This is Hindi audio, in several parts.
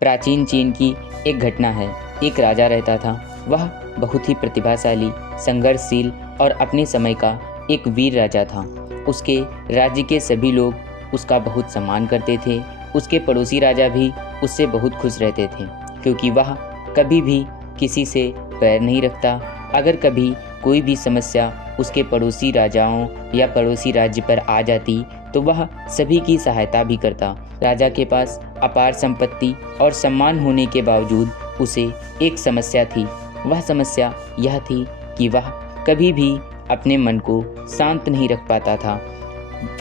प्राचीन चीन की एक घटना है। एक राजा रहता था। वह बहुत ही प्रतिभाशाली, संघर्षशील और अपने समय का एक वीर राजा था। उसके राज्य के सभी लोग उसका बहुत सम्मान करते थे। उसके पड़ोसी राजा भी उससे बहुत खुश रहते थे, क्योंकि वह कभी भी किसी से बैर नहीं रखता। अगर कभी कोई भी समस्या उसके पड़ोसी राजाओं या पड़ोसी राज्य पर आ जाती तो वह सभी की सहायता भी करता। राजा के पास अपार संपत्ति और सम्मान होने के बावजूद उसे एक समस्या थी। वह समस्या यह थी कि वह कभी भी अपने मन को शांत नहीं रख पाता था।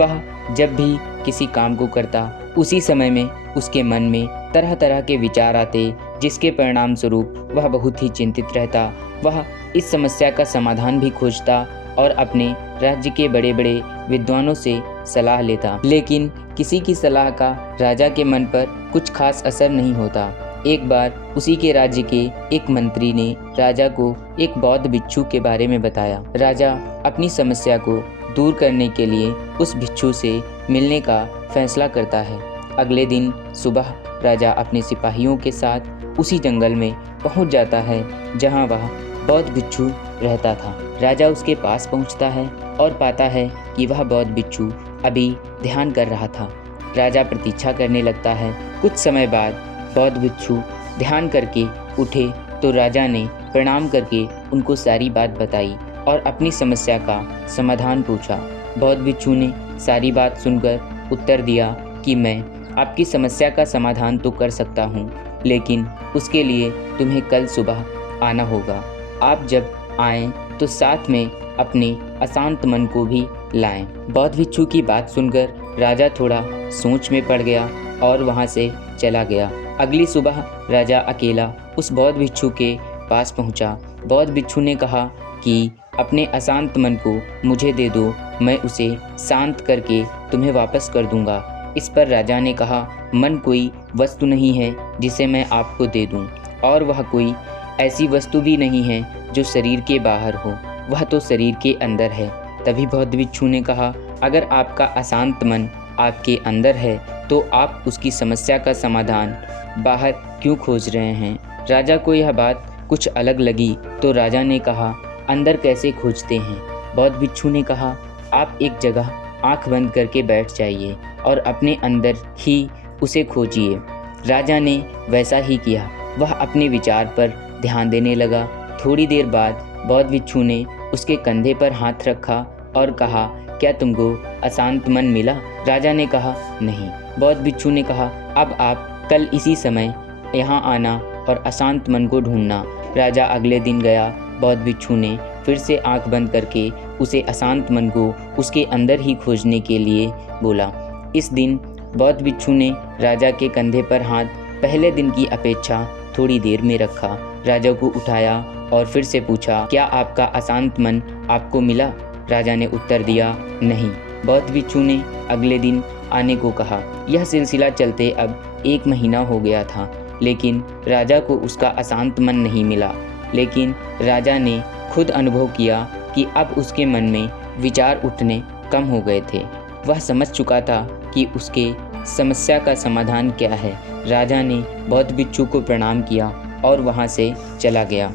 वह जब भी किसी काम को करता, उसी समय में उसके मन में तरह तरह के विचार आते, जिसके परिणाम स्वरूप वह बहुत ही चिंतित रहता। वह इस समस्या का समाधान भी खोजता और अपने राज्य के बड़े बड़े विद्वानों से सलाह लेता, लेकिन किसी की सलाह का राजा के मन पर कुछ खास असर नहीं होता। एक बार उसी के राज्य के एक मंत्री ने राजा को एक बौद्ध भिक्षु के बारे में बताया। राजा अपनी समस्या को दूर करने के लिए उस भिक्षु से मिलने का फैसला करता है। अगले दिन सुबह राजा अपने सिपाहियों के साथ उसी जंगल में पहुंच जाता है जहां वह बौद्ध भिक्षु रहता था। राजा उसके पास पहुंचता है और पाता है कि वह बौद्ध भिक्षु अभी ध्यान कर रहा था। राजा प्रतीक्षा करने लगता है। कुछ समय बाद बौद्ध भिक्षु ध्यान करके उठे तो राजा ने प्रणाम करके उनको सारी बात बताई और अपनी समस्या का समाधान पूछा। बौद्ध भिक्षु ने सारी बात सुनकर उत्तर दिया कि मैं आपकी समस्या का समाधान तो कर सकता हूँ, लेकिन उसके लिए तुम्हें कल सुबह आना होगा। आप जब आएँ तो साथ में अपने अशांत मन को भी लाएं। बौद्ध भिक्षु की बात सुनकर राजा थोड़ा सोच में पड़ गया और वहाँ से चला गया। अगली सुबह राजा अकेला उस बौद्ध भिक्षु के पास पहुँचा। बौद्ध भिक्षु ने कहा कि अपने अशांत मन को मुझे दे दो, मैं उसे शांत करके तुम्हें वापस कर दूंगा। इस पर राजा ने कहा, मन कोई वस्तु नहीं है जिसे मैं आपको दे दूं, और वह कोई ऐसी वस्तु भी नहीं है जो शरीर के बाहर हो, वह तो शरीर के अंदर है। तभी बौद्ध भिक्षु ने कहा, अगर आपका अशांत मन आपके अंदर है तो आप उसकी समस्या का समाधान बाहर क्यों खोज रहे हैं। राजा को यह बात कुछ अलग लगी तो राजा ने कहा, अंदर कैसे खोजते हैं। बौद्ध भिक्षु ने कहा, आप एक जगह आंख बंद करके बैठ जाइए और अपने अंदर ही उसे खोजिए। राजा ने वैसा ही किया। वह अपने विचार पर ध्यान देने लगा। थोड़ी देर बाद बौद्ध भिक्षु ने उसके कंधे पर हाथ रखा और कहा, क्या तुमको अशांत मन मिला। राजा ने कहा, नहीं। बौद्ध भिक्षु ने कहा, अब आप कल इसी समय यहाँ आना और अशांत मन को ढूंढना। राजा अगले दिन गया। बौद्ध भिक्षु ने फिर से आंख बंद करके उसे अशांत मन को उसके अंदर ही खोजने के लिए बोला। इस दिन बौद्ध भिक्षु ने राजा के कंधे पर हाथ पहले दिन की अपेक्षा थोड़ी देर में रखा। राजा को उठाया और फिर से पूछा, क्या आपका अशांत मन आपको मिला। राजा ने उत्तर दिया, नहीं। बौद्ध भिक्षु ने अगले दिन आने को कहा। यह सिलसिला चलते अब 1 महीना हो गया था, लेकिन राजा को उसका अशांत मन नहीं मिला। लेकिन राजा ने खुद अनुभव किया कि अब उसके मन में विचार उठने कम हो गए थे। वह समझ चुका था कि उसके समस्या का समाधान क्या है। राजा ने बौद्ध भिक्षु को प्रणाम किया और वहाँ से चला गया।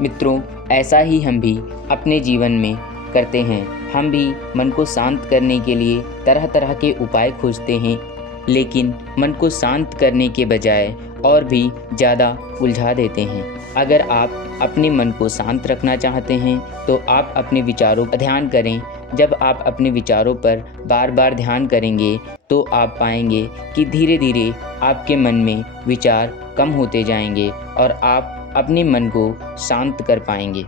मित्रों, ऐसा ही हम भी अपने जीवन में करते हैं। हम भी मन को शांत करने के लिए तरह तरह के उपाय खोजते हैं, लेकिन मन को शांत करने के बजाय और भी ज़्यादा उलझा देते हैं। अगर आप अपने मन को शांत रखना चाहते हैं तो आप अपने विचारों पर ध्यान करें। जब आप अपने विचारों पर बार बार ध्यान करेंगे तो आप पाएंगे कि धीरे धीरे आपके मन में विचार कम होते जाएंगे और आप अपने मन को शांत कर पाएंगे।